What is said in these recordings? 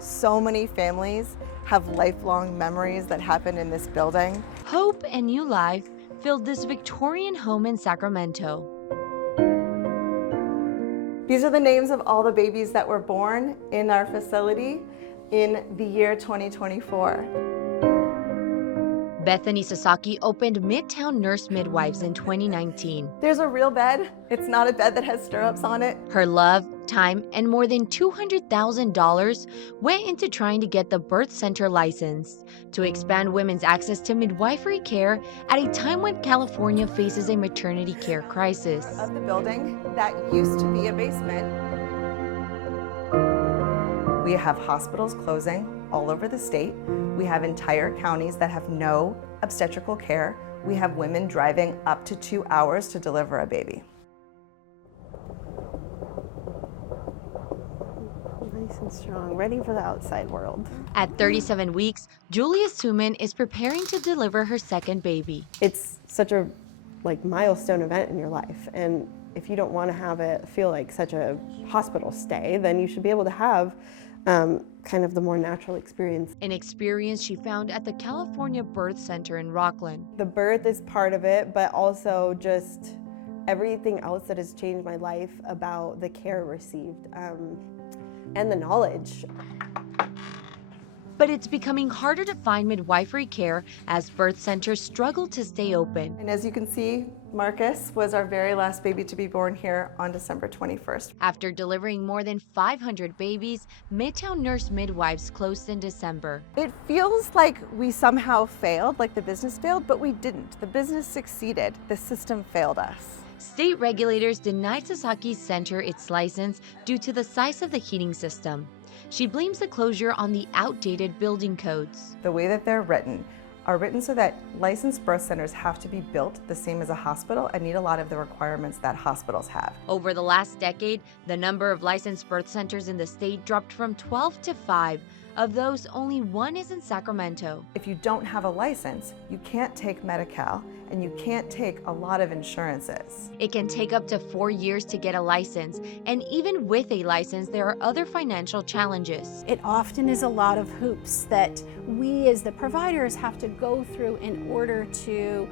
So many families have lifelong memories that happen in this building. Hope and new life filled this Victorian home in Sacramento. These are the names of all the babies that were born in our facility in the year 2024. Bethany Sasaki opened Midtown Nurse Midwives in 2019. There's a real bed. It's not a bed that has stirrups on it. Her love, time, and more than $200,000 went into trying to get the birth center license to expand women's access to midwifery care at a time when California faces a maternity care crisis. Of the building that used to be a basement. We have hospitals closing all over the state. We have entire counties that have no obstetrical care. We have women driving up to 2 hours to deliver a baby. Nice and strong, ready for the outside world. At 37 weeks, Julia Suman is preparing to deliver her second baby. It's such a milestone event in your life, and if you don't want to have it feel like such a hospital stay, then you should be able to have kind of the more natural experience. An experience she found at the California Birth Center in Rockland. The birth is part of it, but also just everything else that has changed my life about the care received and the knowledge. But it's becoming harder to find midwifery care as birth centers struggle to stay open. And as you can see, Marcus was our very last baby to be born here on December 21st. After delivering more than 500 babies, Midtown Nurse Midwives closed in December. It feels like we somehow failed, like the business failed, but we didn't. The business succeeded. The system failed us. State regulators denied Sasaki's center its license due to the size of the heating system. She blames the closure on the outdated building codes. The way that they're written are written so that licensed birth centers have to be built the same as a hospital and meet a lot of the requirements that hospitals have. Over the last decade, the number of licensed birth centers in the state dropped from 12 to 5. Of those, only one is in Sacramento. If you don't have a license, you can't take Medi-Cal and you can't take a lot of insurances. It can take up to 4 years to get a license, and even with a license, there are other financial challenges. It often is a lot of hoops that we as the providers have to go through in order to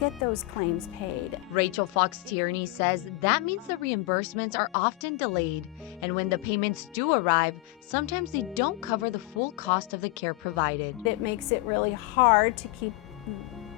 get those claims paid. Rachel Fox Tierney says that means the reimbursements are often delayed, and when the payments do arrive, sometimes they don't cover the full cost of the care provided. It makes it really hard to keep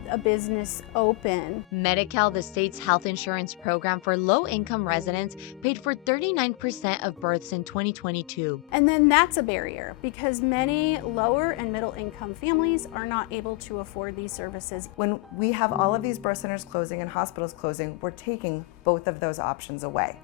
a business open. Medi-Cal, the state's health insurance program for low-income residents, paid for 39% of births in 2022. And then that's a barrier because many lower and middle income families are not able to afford these services. When we have all of these birth centers closing and hospitals closing, we're taking both of those options away.